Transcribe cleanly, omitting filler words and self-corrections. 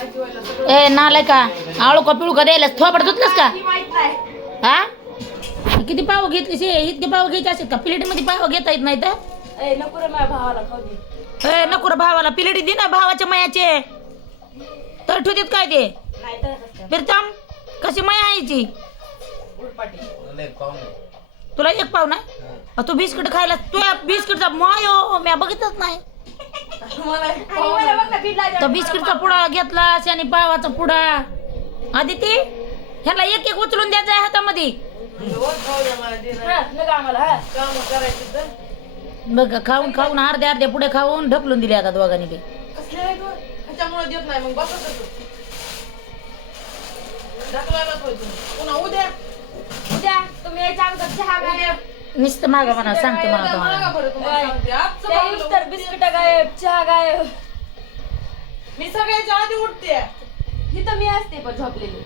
ए नालाय का आळू का पिळू का द्यायला थोपड धुतलंस का हा किती पाव घेतलीस इतके पाव घ्यायचे असतात का प्लेट मध्ये पाव घेता येत नाही तर नको रे माझ्या भावाला खाऊ दे. नको रे भावाला प्लेट दे ना भावाच्या मयाचे तर ठेवतात काय ते नाही तर कसं प्रीतम कशी मया यायची उलपाटी. तुला एक पाव नाही तू बिस्किट खायला तुझ्या बिस्किटचा मायो मी बघितलंच नाही तो बिस्किटचा पुडा घेतला आणि पावाचा पुडा आदिती ह्याला एक एक उचलून द्यायचा आहे हातामध्ये बघ खाऊन खाऊन अर्धे अर्धे पुढे खाऊन ढकलून दिले आता दोघांनी बी देत नाही मग पुन्हा उद्या उद्या तुम्ही यायच्या अगोदर चहा गायब नुसतं मागा म्हणा सांगते मला तुम्हाला बिस्किट गायब चहा गायब मी सगळ्याच्या आधी उठते इथं मी असते पण झोपलेली